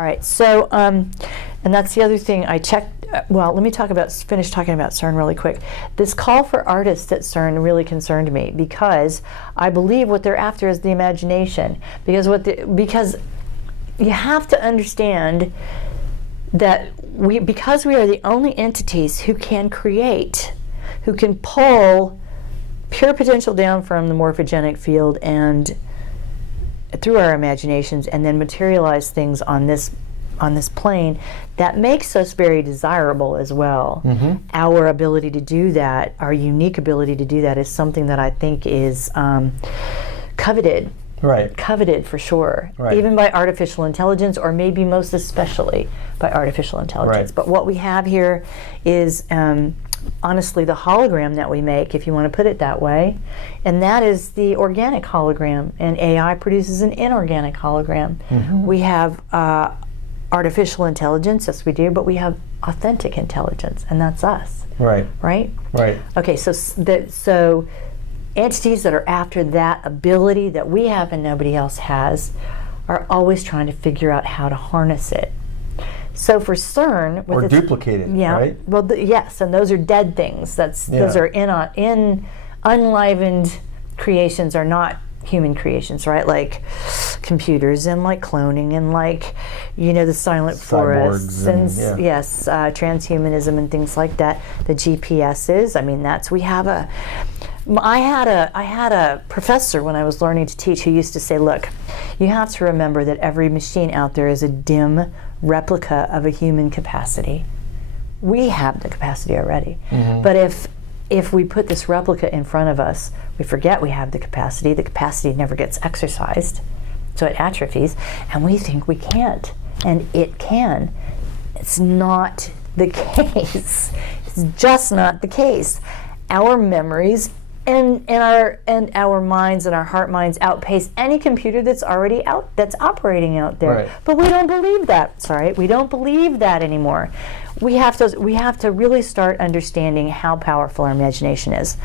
All right. So, and that's the other thing I checked. Well, let me finish talking about CERN really quick. This call for artists at CERN really concerned me because I believe what they're after is the imagination. Because you have to understand that because we are the only entities who can create, who can pull pure potential down from the morphogenic field and through our imaginations and then materialize things on this plane, that makes us very desirable as well. Our ability to do that, our unique ability to do that, is something that I think is coveted. Right. Coveted for sure. Right. Even by artificial intelligence, or maybe most especially by artificial intelligence. Right. But what we have here is honestly the hologram that we make, if you want to put it that way, and that is the organic hologram, and AI produces an inorganic hologram. We have artificial intelligence, yes we do, but we have authentic intelligence, and that's us. Right. Right? Right. Okay, so entities that are after that ability that we have and nobody else has are always trying to figure out how to harness it. So for CERN, or duplicate it, right? Well, yes, and those are dead things. Those are in unlivened creations, are not human creations, right? Like computers and like cloning and like, the silent forests and transhumanism and things like that. The GPSs. I mean, I had a professor when I was learning to teach who used to say, look, you have to remember that every machine out there is a dim replica of a human capacity. We have the capacity already. But if we put this replica in front of us, we forget we have the capacity. The capacity never gets exercised, so it atrophies, and we think we can't, and it can. It's not the case. It's just not the case. Our memories and our minds and our heart minds outpace any computer that's operating out there. Right. But we don't believe that. We don't believe that anymore. We have to really start understanding how powerful our imagination is.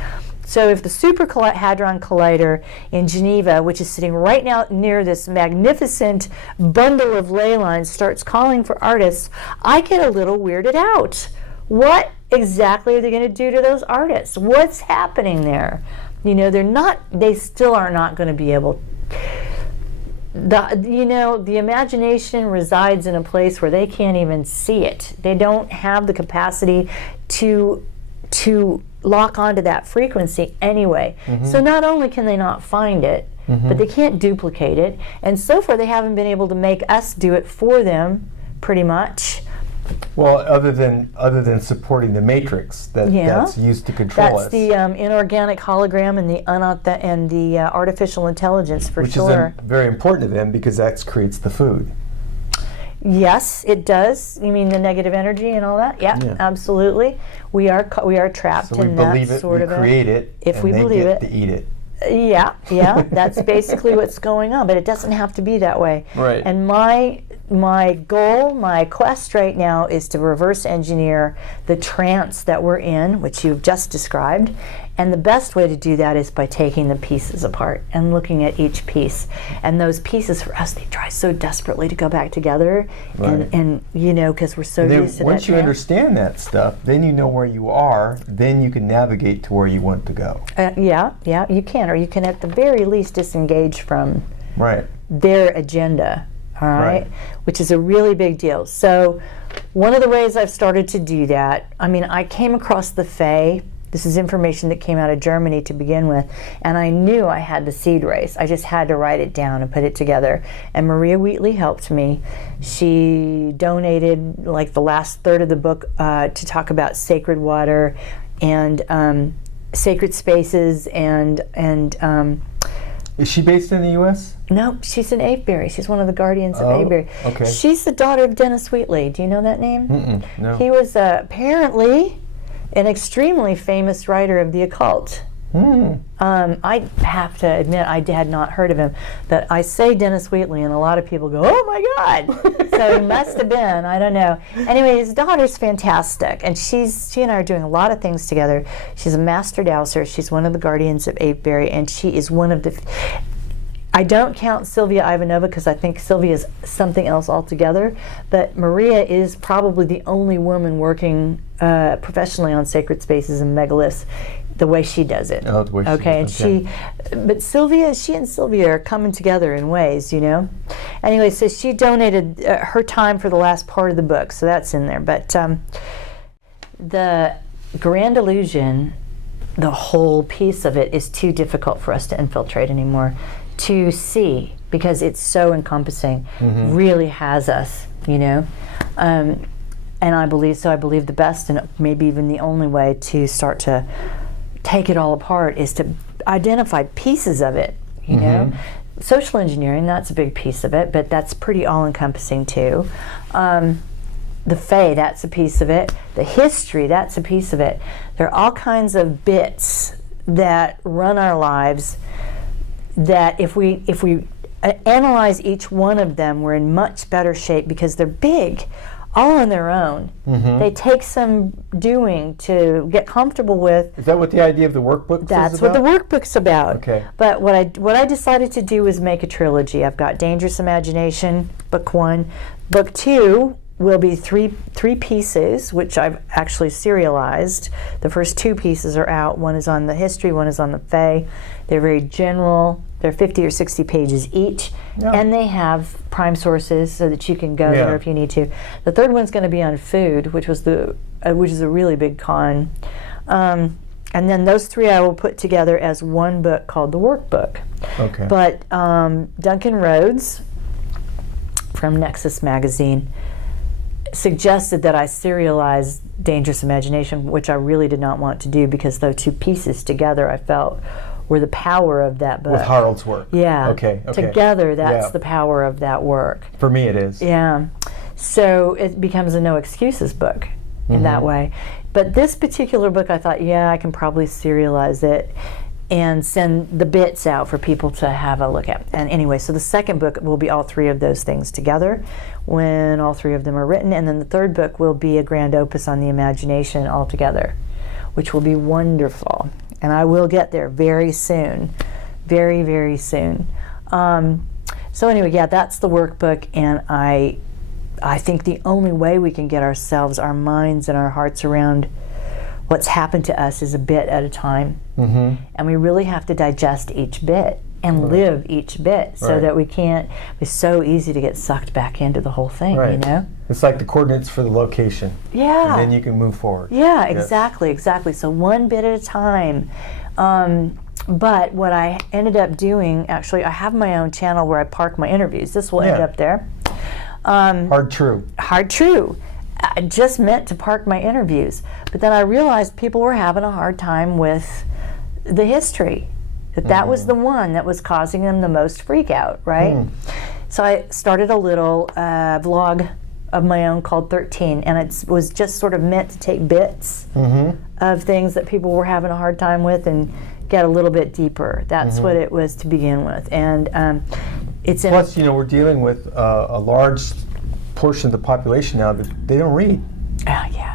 So if the Super Hadron Collider in Geneva, which is sitting right now near this magnificent bundle of ley lines, starts calling for artists, I get a little weirded out. What exactly are they going to do to those artists? What's happening there? They still are not going to be able. The imagination resides in a place where they can't even see it. They don't have the capacity to lock onto that frequency anyway. So not only can they not find it, but they can't duplicate it. And so far they haven't been able to make us do it for them, pretty much. Well, other than supporting the matrix that's used to control us. That's the inorganic hologram and the artificial intelligence, for sure. Which is very important to them because that creates the food. Yes, it does. You mean the negative energy and all that? Yep, yeah, absolutely. We are trapped in that sort of. We create it, if we believe it, to eat it. Yeah, that's basically what's going on. But it doesn't have to be that way. Right. And my goal, my quest right now is to reverse engineer the trance that we're in, which you've just described. And the best way to do that is by taking the pieces apart and looking at each piece. And those pieces, for us, they try so desperately to go back together. Right. And because we're so used to that. Once you understand that stuff, then you know where you are, then you can navigate to where you want to go. Yeah, you can. Or you can at the very least disengage from their agenda. All right? Which is a really big deal. So one of the ways I've started to do that, I came across the Fae. This is information that came out of Germany to begin with, and I knew I had the seed race. I just had to write it down and put it together. And Maria Wheatley helped me. She donated like the last third of the book to talk about sacred water and sacred spaces and Is she based in the U.S.? No, she's in Avebury. She's one of the guardians of Avebury. Okay. She's the daughter of Dennis Wheatley. Do you know that name? No. He was apparently an extremely famous writer of the occult. I have to admit I had not heard of him, but I say Dennis Wheatley and a lot of people go, oh my God! So he must have been, I don't know. Anyway, his daughter's fantastic, and she and I are doing a lot of things together. She's a master dowser. She's one of the guardians of Avebury, and she is one of the I don't count Sylvia Ivanova because I think Sylvia is something else altogether, but Maria is probably the only woman working professionally on sacred spaces and megaliths the way she does it. Oh, the way she but she and Sylvia are coming together in ways, you know. Anyway, so she donated her time for the last part of the book, so that's in there. But the Grand Illusion, the whole piece of it is too difficult for us to infiltrate anymore, to see, because it's so encompassing, really has us, you know. And I believe the best and maybe even the only way to start to take it all apart is to identify pieces of it, you know. Social engineering, that's a big piece of it, but that's pretty all-encompassing too. The Fae, that's a piece of it. The history, that's a piece of it. There are all kinds of bits that run our lives that if we analyze each one of them, we're in much better shape because they're big, all on their own. They take some doing to get comfortable with. Is that what the idea of the workbook is about? That's what the workbook's about. Okay. But what I decided to do was make a trilogy. I've got Dangerous Imagination, book 1. Book 2 will be three pieces, which I've actually serialized. The first 2 pieces are out. One is on the history, one is on the Fae. They're very general. They're 50 or 60 pages each, and they have prime sources so that you can go there if you need to. The third one's going to be on food, which is a really big con. And then those 3 I will put together as one book called the Workbook. Okay. But Duncan Rhodes from Nexus Magazine suggested that I serialize Dangerous Imagination, which I really did not want to do because those 2 pieces together I felt were the power of that book. With Harold's work. Yeah. Okay. Together, that's the power of that work. For me, it is. Yeah. So it becomes a no excuses book in that way. But this particular book, I thought, I can probably serialize it and send the bits out for people to have a look at. And anyway, so the second book will be all 3 of those things together when all 3 of them are written. And then the third book will be a grand opus on the imagination altogether, which will be wonderful. And I will get there very soon, very, very soon. So anyway, that's the workbook, and I think the only way we can get ourselves, our minds, and our hearts around what's happened to us is a bit at a time. And we really have to digest each bit and live each bit so that we can't, it's so easy to get sucked back into the whole thing, you know? It's like the coordinates for the location. Yeah. And then you can move forward. Yeah, exactly. So one bit at a time. But what I ended up doing, actually, I have my own channel where I park my interviews. This will end up there. Hard true. I just meant to park my interviews. But then I realized people were having a hard time with the history. That was the one that was causing them the most freak out, right? So I started a little vlog of my own called 13, and it was just sort of meant to take bits of things that people were having a hard time with and get a little bit deeper. That's what it was to begin with. And it's plus, we're dealing with a large portion of the population now that they don't read.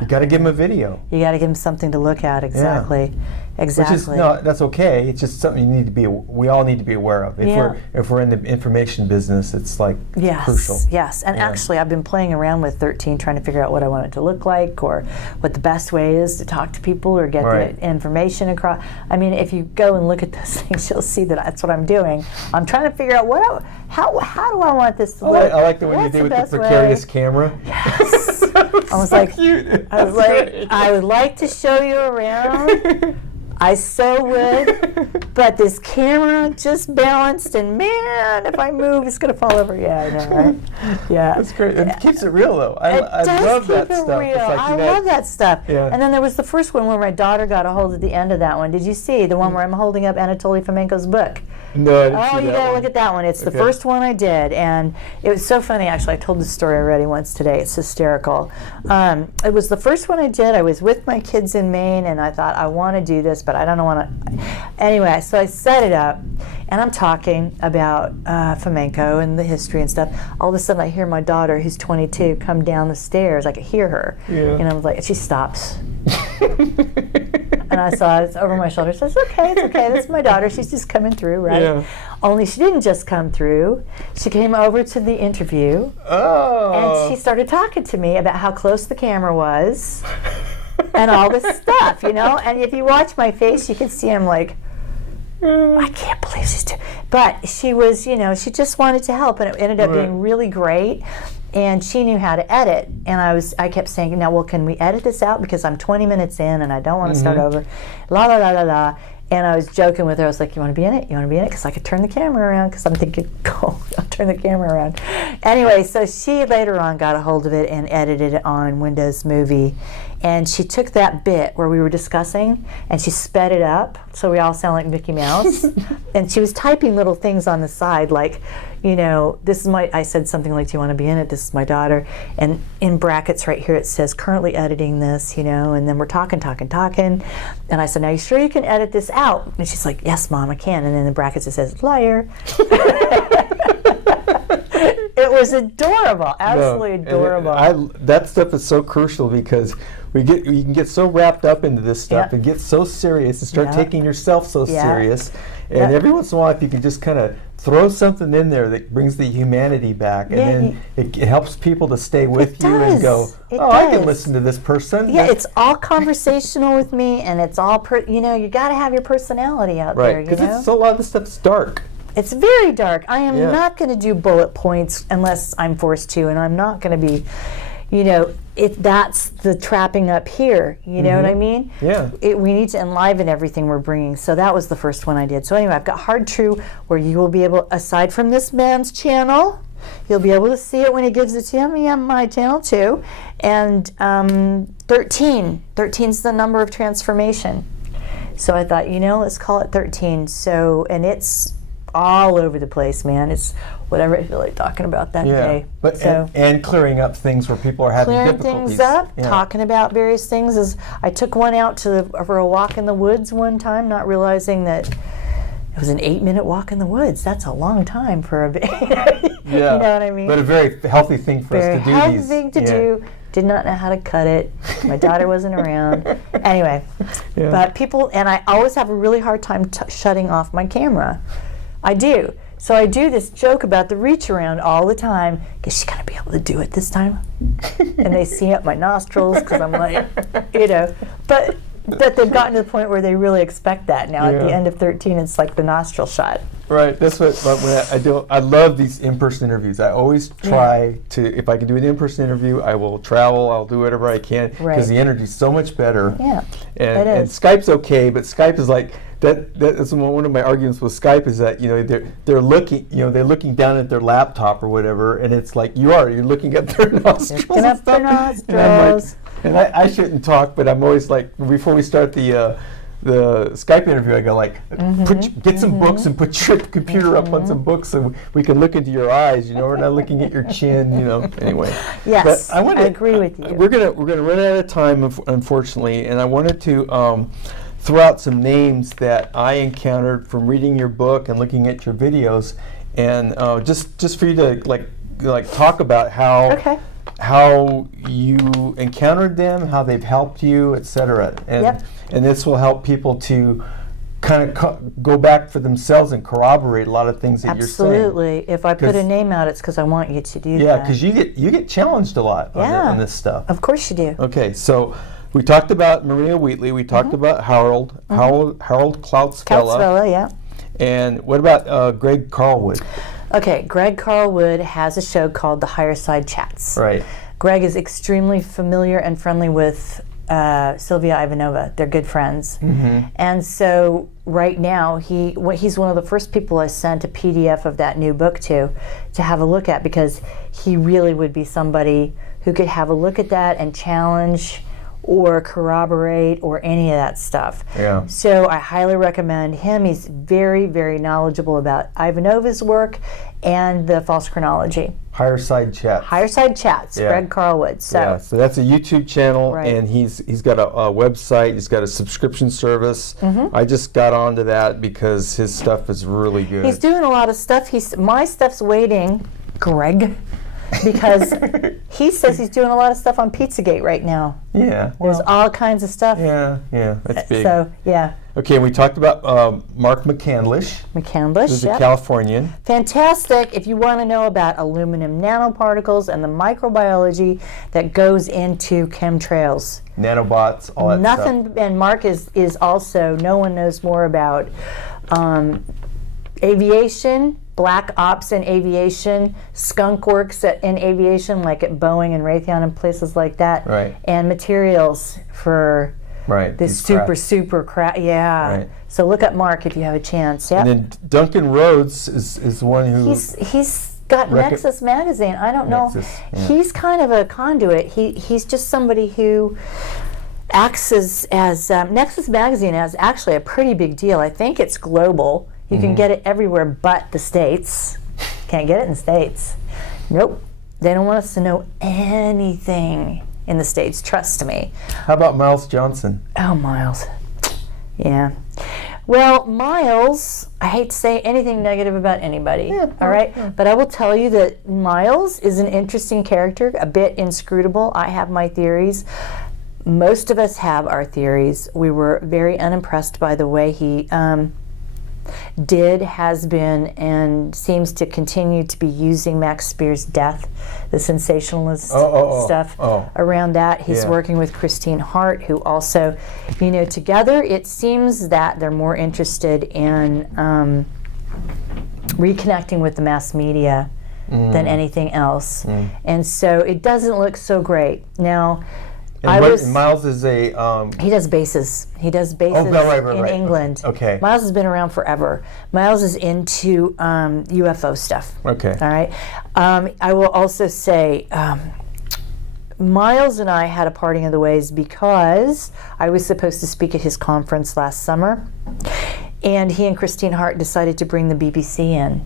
You got to give them a video. You got to give them something to look at. Exactly. Exactly. Which is, that's okay. It's just something we all need to be aware of. If we're in the information business, it's like crucial. Yes. And actually, I've been playing around with 13, trying to figure out what I want it to look like, or what the best way is to talk to people or get the information across. I mean, if you go and look at those things, you'll see that that's what I'm doing. I'm trying to figure out how do I want this to look. I like the one you did with the precarious camera. Yes. I was like, cute. I would like to show you around. I so would, but this camera just balanced, and man, if I move, it's going to fall over. Yeah, I know, right? Yeah. That's great. It keeps it real, though. I love that stuff. Real. I love that stuff. Yeah. And then there was the first one where my daughter got a hold at the end of that one. Did you see the one where I'm holding up Anatoly Fomenko's book? No, I didn't see that. You gotta look at that one. It's the first one I did, and it was so funny. Actually, I told this story already once today. It's hysterical. It was the first one I did. I was with my kids in Maine, and I thought I want to do this, but I don't want to. Anyway, so I set it up, and I'm talking about Fomenko and the history and stuff. All of a sudden, I hear my daughter, who's 22, come down the stairs. I could hear her, and I was like, she stops. And I saw it's over my shoulder. So it's okay, that's my daughter. She's just coming through, right? Yeah. Only she didn't just come through. She came over to the interview. Oh. And she started talking to me about how close the camera was and all this stuff, you know? And if you watch my face, you can see I'm like, I can't believe she's doing. But she was, you know, she just wanted to help, and it ended up being really great. And she knew how to edit, and I kept saying, now, well, can we edit this out, because I'm 20 minutes in and I don't want to start over, la la la la la. And I was joking with her. I was like, you want to be in it? You want to be in it? Because I could turn the camera around, because I'm thinking, oh, I'll turn the camera around. Anyway, so she later on got a hold of it and edited it on Windows Movie. And she took that bit where we were discussing and she sped it up so we all sound like Mickey Mouse. And she was typing little things on the side like, you know, this is I said something like, do you want to be in it? This is my daughter. And in brackets right here it says, currently editing this, you know, and then we're talking. And I said, now you sure you can edit this out? And she's like, yes, Mom, I can. And then in brackets it says, liar. It was adorable, absolutely adorable. That stuff is so crucial because you can get so wrapped up into this stuff and get so serious and start taking yourself so serious. And every once in a while, if you can just kind of throw something in there that brings the humanity back, and then it helps people to stay with you and go, I can listen to this person. Yeah, it's all conversational with me, and it's all, you know, you got to have your personality out there, you know? Right, because a lot of the stuff's dark. It's very dark. I am not going to do bullet points unless I'm forced to, and I'm not going to be, you know, that's the trapping up here. You know what I mean? Yeah. We need to enliven everything we're bringing. So that was the first one I did. So anyway, I've got Hard True, where you will be able, aside from this man's channel, you'll be able to see it when he gives it to me on my channel too. And 13. 13's the number of transformation. So I thought, you know, let's call it 13. So, and it's all over the place, man. It's whatever I feel like talking about that day. But so, and clearing up things where people are having difficulties. Clearing things up, talking about various things. I took one out for a walk in the woods one time, not realizing that it was an 8-minute walk in the woods. That's a long time for a you know what I mean? But a very healthy thing for us to do. Very healthy thing to do. Did not know how to cut it. My daughter wasn't around. Anyway, but people, and I always have a really hard time shutting off my camera. I do. So I do this joke about the reach around all the time. Is she going to be able to do it this time? And they see up my nostrils because I'm like, you know. But they've gotten to the point where they really expect that now. At the end of 13, it's like the nostril shot. Right. That's what when I do. I love these in-person interviews. I always try to, if I can do an in-person interview, I will travel. I'll do whatever I can because the energy's so much better. Yeah. And Skype's okay, but Skype is like that's one of my arguments with Skype is that, you know, they're looking down at their laptop or whatever, and it's like you're looking at their nostrils. Looking up their nostrils. And I shouldn't talk, but I'm always like, before we start the Skype interview, I go like, get some books and put your computer up on some books so we can look into your eyes. You know, we're not looking at your chin. You know. Anyway. Yes, I agree with you. We're gonna run out of time, unfortunately, and I wanted to throw out some names that I encountered from reading your book and looking at your videos, and just for you to like talk about how you encountered them, how they've helped you, etc. And this will help people to kind of go back for themselves and corroborate a lot of things that you're saying. Absolutely. If I put a name out, it's because I want you to do that. Yeah, because you get challenged a lot on this stuff. Of course you do. Okay, so we talked about Maria Wheatley. We talked about Harold Klautzfella. Yeah. And what about Greg Carlwood? Okay, Greg Carlwood has a show called The Higher Side Chats. Right. Greg is extremely familiar and friendly with Sylvia Ivanova. They're good friends. And so right now, he's one of the first people I sent a PDF of that new book to have a look at, because he really would be somebody who could have a look at that and challenge or corroborate or any of that stuff. Yeah. So I highly recommend him. He's very, very knowledgeable about Ivanova's work and the false chronology. Higher Side Chats. Higher Side Chats, Greg Carlwood. So that's a YouTube channel, and he's got a website. He's got a subscription service. I just got onto that because his stuff is really good. He's doing a lot of stuff. My stuff's waiting, Greg. because he says he's doing a lot of stuff on Pizzagate right now. Yeah. There's all kinds of stuff. Yeah, that's big. So, yeah. Okay, we talked about Mark McCandlish. Who's a Californian. Fantastic if you want to know about aluminum nanoparticles and the microbiology that goes into chemtrails. Nanobots, all that stuff. And Mark is also, no one knows more about aviation, black ops in aviation, skunk works in aviation, like at Boeing and Raytheon and places like that, right. And materials for this super crap. Yeah. Right. So look up Mark if you have a chance. Yep. And then Duncan Rhodes is one who he's got Nexus magazine. I don't know. Yeah. He's kind of a conduit. He's just somebody who acts as Nexus magazine is actually a pretty big deal. I think it's global. You can get it everywhere but the States. Can't get it in the States. Nope. They don't want us to know anything in the States, trust me. How about Miles Johnson? Oh, Miles. Yeah. Well, Miles, I hate to say anything negative about anybody, all right? Yeah. But I will tell you that Miles is an interesting character, a bit inscrutable. I have my theories. Most of us have our theories. We were very unimpressed by the way he has been, and seems to continue to be using Max Spear's death, the sensationalist stuff around that. He's working with Christine Hart, who also, together it seems that they're more interested in reconnecting with the mass media than anything else. And so it doesn't look so great. Now, Miles is a... he does bases. He does bases in England. Okay. Miles has been around forever. Miles is into UFO stuff. Okay. All right. I will also say, Miles and I had a parting of the ways because I was supposed to speak at his conference last summer, and he and Christine Hart decided to bring the BBC in.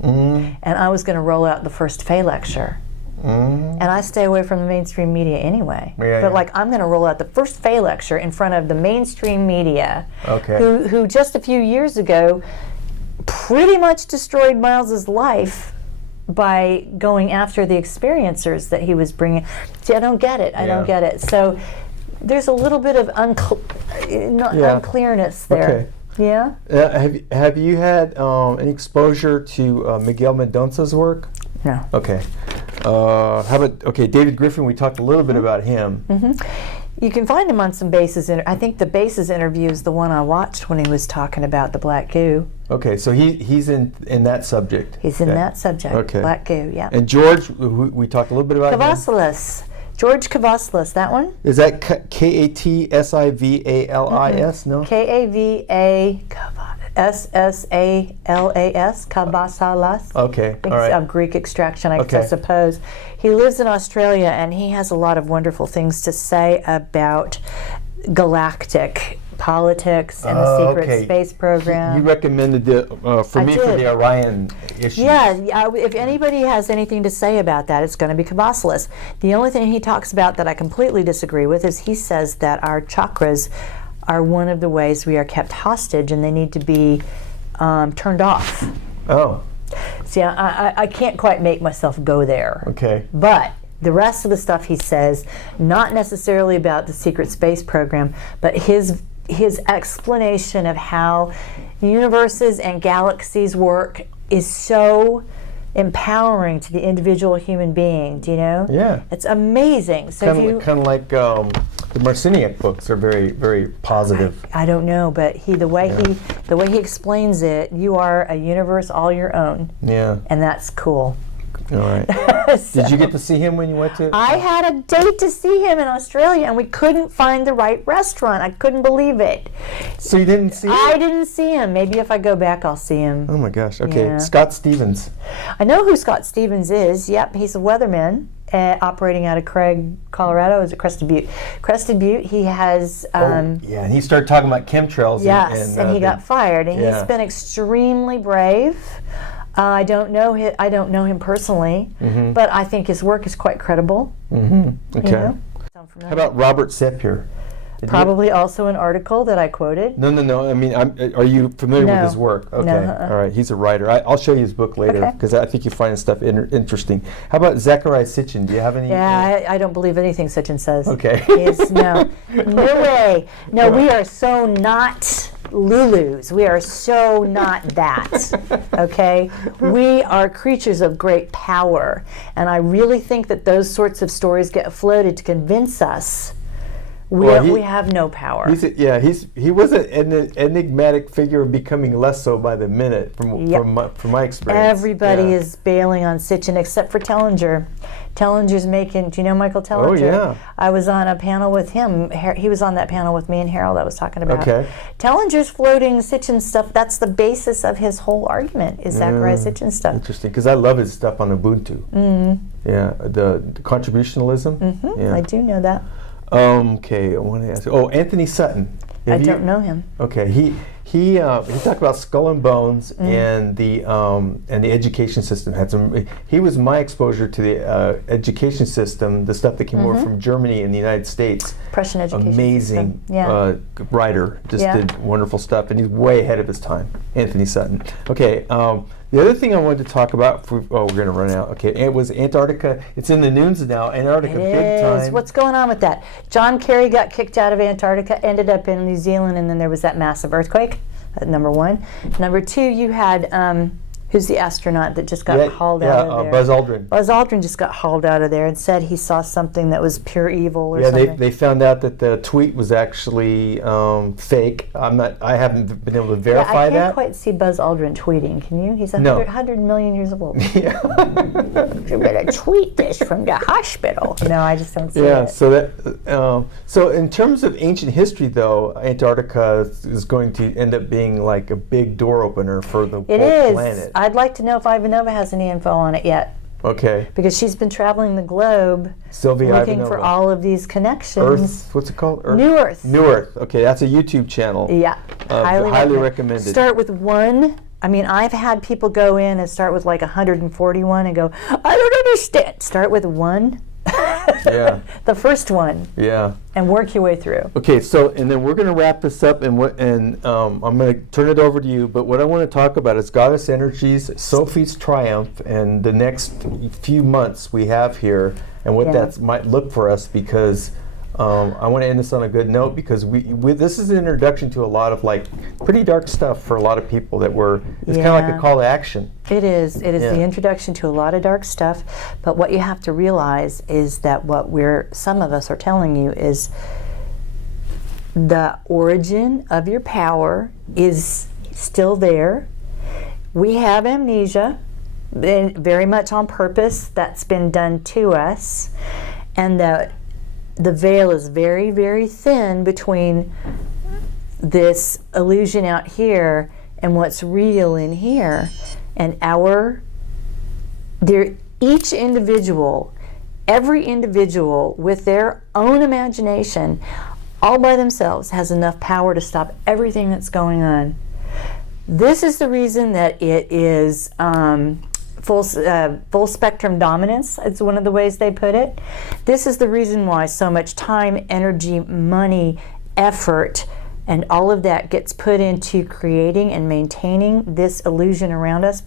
And I was going to roll out the first Fay lecture. And I stay away from the mainstream media anyway. But I'm going to roll out the first Fay lecture in front of the mainstream media, who just a few years ago pretty much destroyed Miles's life by going after the experiencers that he was bringing. See, I don't get it. I don't get it. So there's a little bit of unclearness there. Okay. Yeah. Have you had any exposure to Miguel Mendonca's work? No. Okay. How about David Griffin? We talked a little bit about him. You can find him on some Bases. I think the Bases interview is the one I watched when he was talking about the black goo. Okay, so he's in that subject. He's in that subject. Okay. Black goo. Yeah. And George, we talked a little bit about Kavassilis. George Kavassilis, that one? Is that K-A-T-S-I-V-A-L-I-S? No. K-A-V-A S-S-A-L-A-S, Kavassilis. Okay, all right. A Greek extraction, I suppose. He lives in Australia, and he has a lot of wonderful things to say about galactic politics and the secret space program. You recommended it for the Orion issue. Yeah, if anybody has anything to say about that, it's going to be Kavassilis. The only thing he talks about that I completely disagree with is he says that our chakras are one of the ways we are kept hostage, and they need to be turned off. Oh. See, I can't quite make myself go there. Okay. But the rest of the stuff he says, not necessarily about the secret space program, but his explanation of how universes and galaxies work is so empowering to the individual human being. Do you know? Yeah. It's amazing. So kind of like the Marciniak books are very, very positive. I don't know, but the way he explains it, you are a universe all your own. Yeah. And that's cool. All right. Did you get to see him when you went to? I had a date to see him in Australia, and we couldn't find the right restaurant. I couldn't believe it. So you didn't see him? I didn't see him. Maybe if I go back, I'll see him. Oh my gosh. Okay. Yeah. Scott Stevens. I know who Scott Stevens is. Yep, he's a weatherman operating out of Craig, Colorado. Is it Crested Butte? Crested Butte. He has. And he started talking about chemtrails. Yes, and he got fired, and he's been extremely brave. I don't know him personally, but I think his work is quite credible. Okay. How about Robert Sepier? Probably also an article that I quoted. No. I mean, are you familiar with his work? Okay. No. All right. He's a writer. I'll show you his book later because I think you find his stuff interesting. How about Zecharia Sitchin? Do you have any? Yeah, I don't believe anything Sitchin says. Okay. No way. No, we are so not Lulus. We are so not that. Okay? We are creatures of great power. And I really think that those sorts of stories get floated to convince us we have no power. He was an enigmatic figure, becoming less so by the minute from my experience. Everybody is bailing on Sitchin except for Tellinger. Tellinger's making. Do you know Michael Tellinger? Oh yeah. I was on a panel with him. He was on that panel with me and Harold. I was talking about. Okay. Tellinger's floating Sitchin stuff. That's the basis of his whole argument. Is Zecharia Sitchin stuff. Interesting, because I love his stuff on Ubuntu. Mm-hmm. Yeah, the contributionalism. Mm-hmm. Yeah. I do know that. Okay, I want to ask. Oh, Anthony Sutton. I don't know him. Okay, he talked about Skull and Bones and the education system. He was my exposure to the education system, the stuff that came over from Germany and the United States. Prussian education Amazing system. writer, did wonderful stuff, and he's way ahead of his time. Anthony Sutton. Okay. The other thing I wanted to talk about, we're going to run out. Okay, it was Antarctica. It's in the news now. Antarctica, big time. What's going on with that? John Kerry got kicked out of Antarctica, ended up in New Zealand, and then there was that massive earthquake. Number one. Number two, you had who's the astronaut that just got hauled out of there? Buzz Aldrin. Buzz Aldrin just got hauled out of there and said he saw something that was pure evil or something. Yeah, they found out that the tweet was actually fake. I haven't been able to verify that. I can't quite see Buzz Aldrin tweeting. Can you? He's 100 million years old. Yeah. You better tweet this from the hospital. No, I just don't see it. Yeah. So in terms of ancient history, though, Antarctica is going to end up being like a big door opener for the whole planet. I'd like to know if Ivanova has any info on it yet. Okay. Because she's been traveling the globe looking Ivanova. For all of these connections. Earth, what's it called? Earth? New Earth. New Earth. Okay, that's a YouTube channel. Yeah. Highly recommended. Start with one. I mean, I've had people go in and start with like 141 and go, I don't understand. Start with one. Yeah. The first one. Yeah. And work your way through. Okay, so and then we're going to wrap this up, and I'm going to turn it over to you. But what I want to talk about is Goddess Energies, Sophie's Triumph, and the next few months we have here, and what that might look for us. Because I want to end this on a good note, because this is an introduction to a lot of like pretty dark stuff for a lot of people it's kind of like a call to action. It is the introduction to a lot of dark stuff, but what you have to realize is that some of us are telling you is the origin of your power is still there. We have amnesia, very much on purpose. That's been done to us, and the veil is very, very thin between this illusion out here and what's real in here. And each individual, every individual with their own imagination, all by themselves, has enough power to stop everything that's going on. This is the reason that it is full spectrum dominance. It's one of the ways they put it. This is the reason why so much time, energy, money, effort, and all of that gets put into creating and maintaining this illusion around us,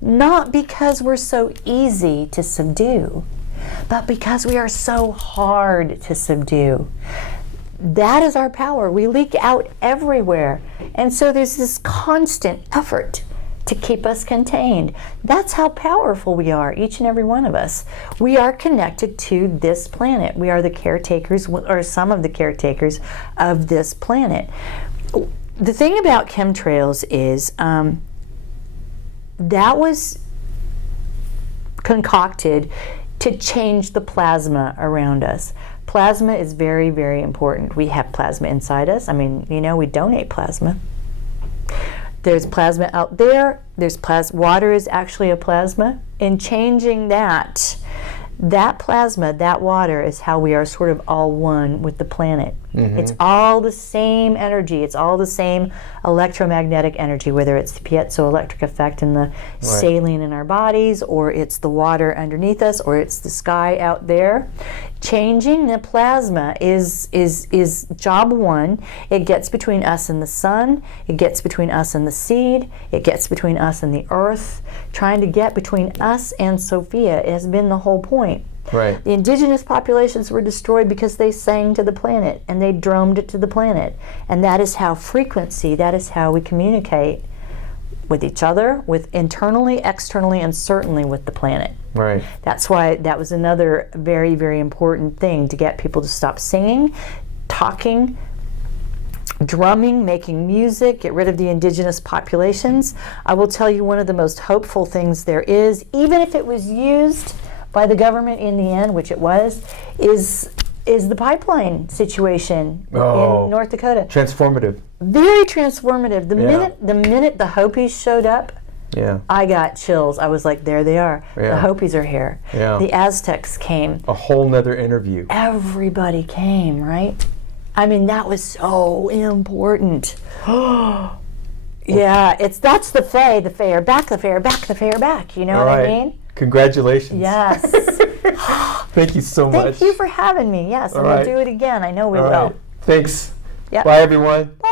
not because we're so easy to subdue, but because we are so hard to subdue. That is our power. We leak out everywhere. And so there's this constant effort to keep us contained. That's how powerful we are, each and every one of us. We are connected to this planet. We are the caretakers, or some of the caretakers of this planet. The thing about chemtrails is that was concocted to change the plasma around us. Plasma is very, very important. We have plasma inside us. I mean, we donate plasma. There's plasma out there. Water is actually a plasma. In changing that, That plasma, that water, is how we are sort of all one with the planet. It's all the same energy. It's all the same electromagnetic energy, whether it's the piezoelectric effect in the saline in our bodies, or it's the water underneath us, or it's the sky out there. Changing the plasma is job one. It gets between us and the sun. It gets between us and the seed. It gets between us and the earth. Trying to get between us and Sophia has been the whole point. Right. The indigenous populations were destroyed because they sang to the planet and they droned to the planet. And that is how frequency, that is how we communicate with each other, with internally, externally, and certainly with the planet. Right. That's why that was another very, very important thing, to get people to stop singing, talking, drumming, making music, get rid of the indigenous populations. I will tell you, one of the most hopeful things there is, even if it was used by the government in the end, which it was, is the pipeline situation in North Dakota. Transformative. Very transformative. The minute the Hopis showed up, I got chills. I was like, there they are. The Hopis are here. The Aztecs came. A whole nother interview. Everybody came, right? I mean, that was so important. That's the Fae. The Fae are back, the Fae are back, the Fae are back. You know what I mean? Congratulations. Yes. Thank you so much. Thank you for having me. Yes, and we'll do it again. I know we will. Thanks. Yep. Bye, everyone. Bye.